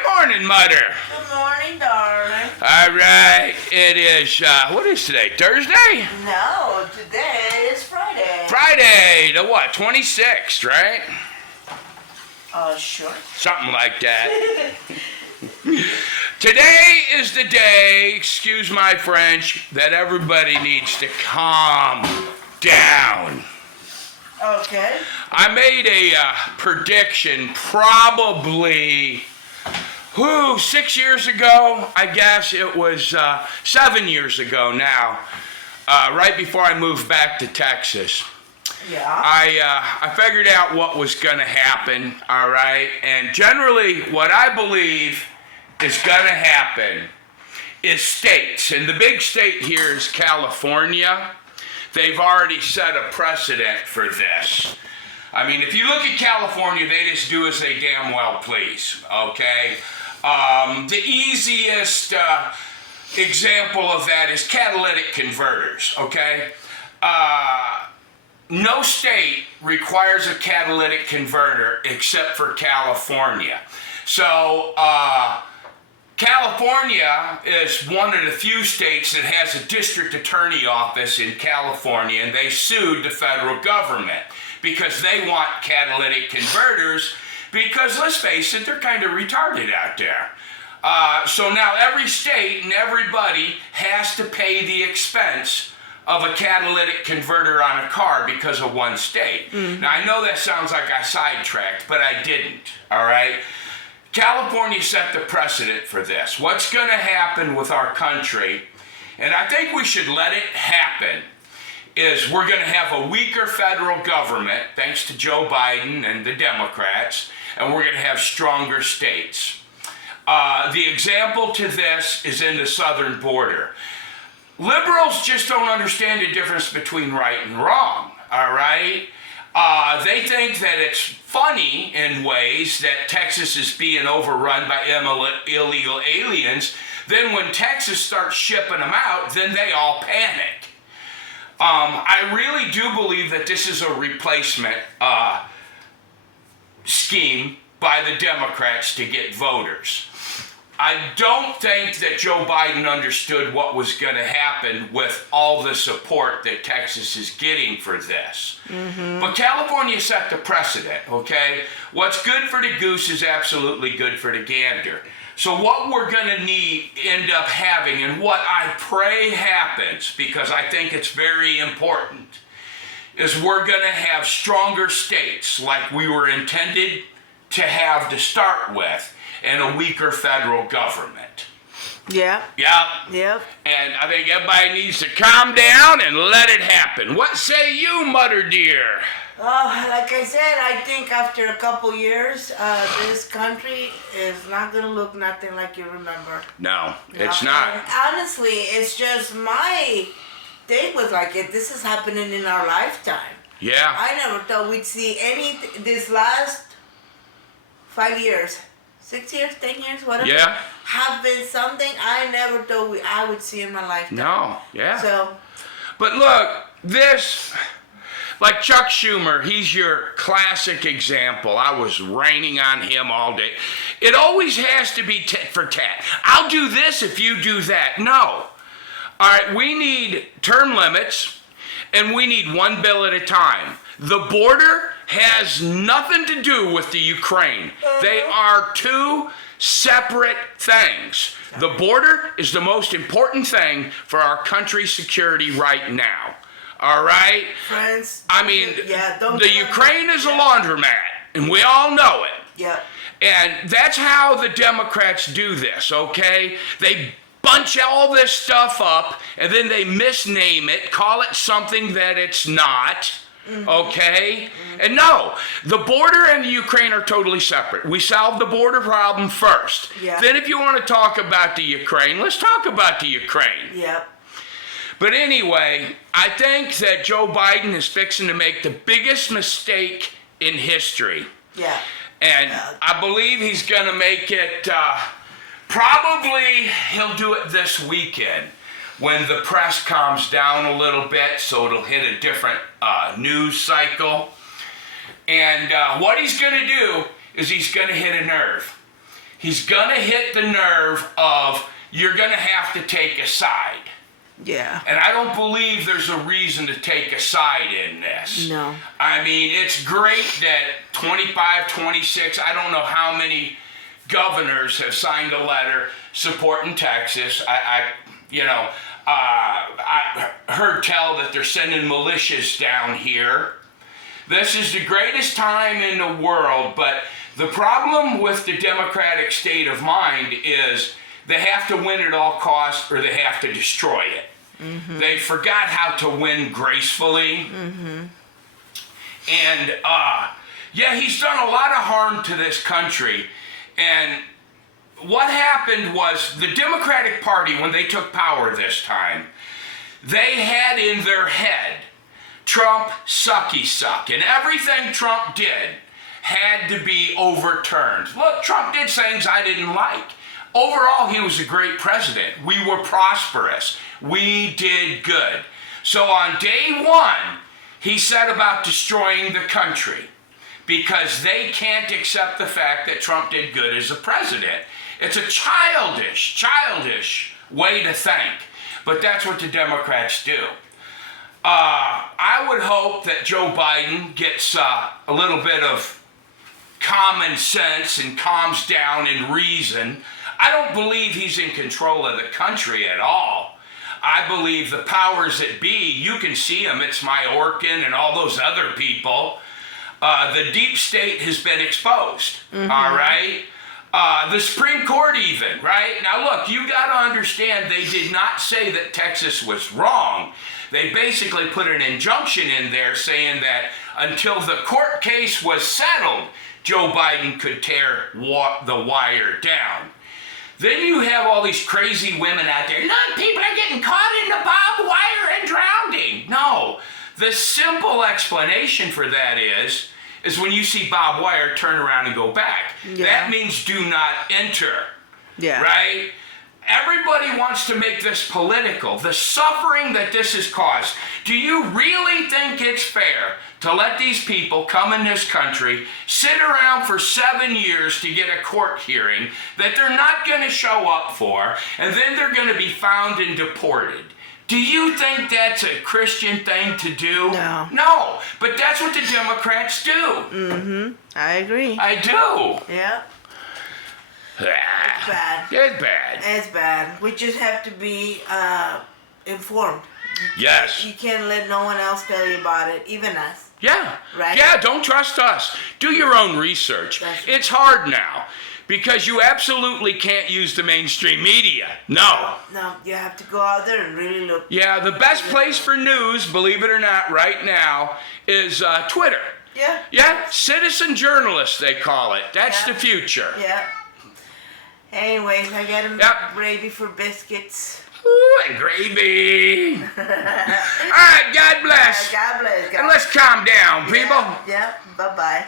Good morning, Mother. Good morning, darling. All right, it is, what is today, Thursday? No, today is Friday. Friday, the what, 26th, right? Sure. Something like that. Today is the day, excuse my French, that everybody needs to calm down. Okay. I made a prediction probably, 6 years ago? I guess it was 7 years ago now, right before I moved back to Texas. Yeah. I figured out what was going to happen, all right? And generally, what I believe is going to happen is states. And the big state here is California. They've already set a precedent for this. I mean, if you look at California, they just do as they damn well please, okay? The easiest example of that is catalytic converters, okay? No state requires a catalytic converter except for California. So, California is one of the few states that has a district attorney office in California, and they sued the federal government because they want catalytic converters because, let's face it, they're kind of retarded out there. So now every state and everybody has to pay the expense of a catalytic converter on a car because of one state. Mm-hmm. Now, I know that sounds like I sidetracked, but I didn't, all right? California set the precedent for this. What's going to happen with our country, and I think we should let it happen, is we're going to have a weaker federal government, thanks to Joe Biden and the Democrats, and we're going to have stronger states. The example to this is in the southern border. Liberals just don't understand the difference between right and wrong, all right? They think that it's funny in ways that Texas is being overrun by illegal aliens. Then when Texas starts shipping them out, then they all panic. I really do believe that this is a replacement scheme by the Democrats to get voters. I don't think that Joe Biden understood what was going to happen with all the support that Texas is getting for this. Mm-hmm. But California set the precedent, okay? What's good for the goose is absolutely good for the gander. So what we're going to end up having, and what I pray happens, because I think it's very important, is we're going to have stronger states like we were intended to have to start with, and a weaker federal government. Yeah. Yeah. Yep. And I think everybody needs to calm down and let it happen. What say you, Mother dear? Like I said, I think after a couple years, this country is not going to look nothing like you remember. No, it's not. And honestly, it's just my thing was like, this is happening in our lifetime. Yeah. I never thought we'd see this last 5 years. 6 years, 10 years, whatever. Yeah. Have been something I never thought I would see in my lifetime. No, yeah. So. But look, this, like Chuck Schumer, he's your classic example. I was raining on him all day. It always has to be tit for tat. I'll do this if you do that. No. All right, we need term limits, and we need one bill at a time. The border has nothing to do with the Ukraine. They are two separate things. The border is the most important thing for our country's security right now. All right? Friends. I mean, the Ukraine is a laundromat, and we all know it. Yeah. And that's how the Democrats do this, okay? They bunch all this stuff up, and then they misname it, call it something that it's not. Mm-hmm. Okay? Mm-hmm. And no, the border and the Ukraine are totally separate. We solved the border problem first. Yeah. Then if you want to talk about the Ukraine, let's talk about the Ukraine. Yep. But anyway, I think that Joe Biden is fixing to make the biggest mistake in history. Yeah. And I believe he's going to make it, probably he'll do it this weekend, when the press calms down a little bit, so it'll hit a different news cycle. And what he's going to do is he's going to hit a nerve. he's gonna hit the nerve of you're gonna have to take a side. Yeah. And I don't believe there's a reason to take a side in this. No. I mean, it's great that 25, 26, I don't know how many governors have signed a letter supporting Texas. I heard tell that they're sending militias down here. This is the greatest time in the world, but the problem with the Democratic state of mind is they have to win at all costs or they have to destroy it. Mm-hmm. They forgot how to win gracefully. Mm-hmm. And, he's done a lot of harm to this country. And what happened was the Democratic Party, when they took power this time, they had in their head Trump sucky suck. And everything Trump did had to be overturned. Look, Trump did things I didn't like. Overall, he was a great president. We were prosperous. We did good. So on day one, he set about destroying the country because they can't accept the fact that Trump did good as a president. It's a childish way to think, but that's what the Democrats do. I would hope that Joe Biden gets a little bit of common sense and calms down and reason. I don't believe he's in control of the country at all. I believe the powers that be, you can see them, it's Mayorkas and all those other people. The deep state has been exposed, mm-hmm. All right? The Supreme Court even, right? Now look, you gotta understand they did not say that Texas was wrong. They basically put an injunction in there saying that until the court case was settled, Joe Biden could tear the wire down. Then you have all these crazy women out there. Look, people are getting caught in the barbed wire and drowning. No, the simple explanation for that is when you see barbed wire, turn around and go back. Yeah. That means do not enter. Yeah. Right? Everybody wants to make this political. The suffering that this has caused. Do you really think it's fair to let these people come in this country, sit around for 7 years to get a court hearing that they're not going to show up for, and then they're going to be found and deported? Do you think that's a Christian thing to do? No. No, but that's what the Democrats do. Mm-hmm. I agree. I do. Yeah. It's bad. It's bad. It's bad. We just have to be informed. Yes. You can't let no one else tell you about it, even us. Yeah. Right? Yeah, don't trust us. Do your own research. It's hard now because you absolutely can't use the mainstream media. No. No, you have to go out there and really look. Yeah, the best place for news, believe it or not, right now is Twitter. Yeah. Yeah, citizen journalists, they call it. That's the future. Yeah. Anyways, I got them gravy for biscuits. Ooh, and gravy. All right, God bless. God bless. And let's calm down, people. Yeah, bye-bye.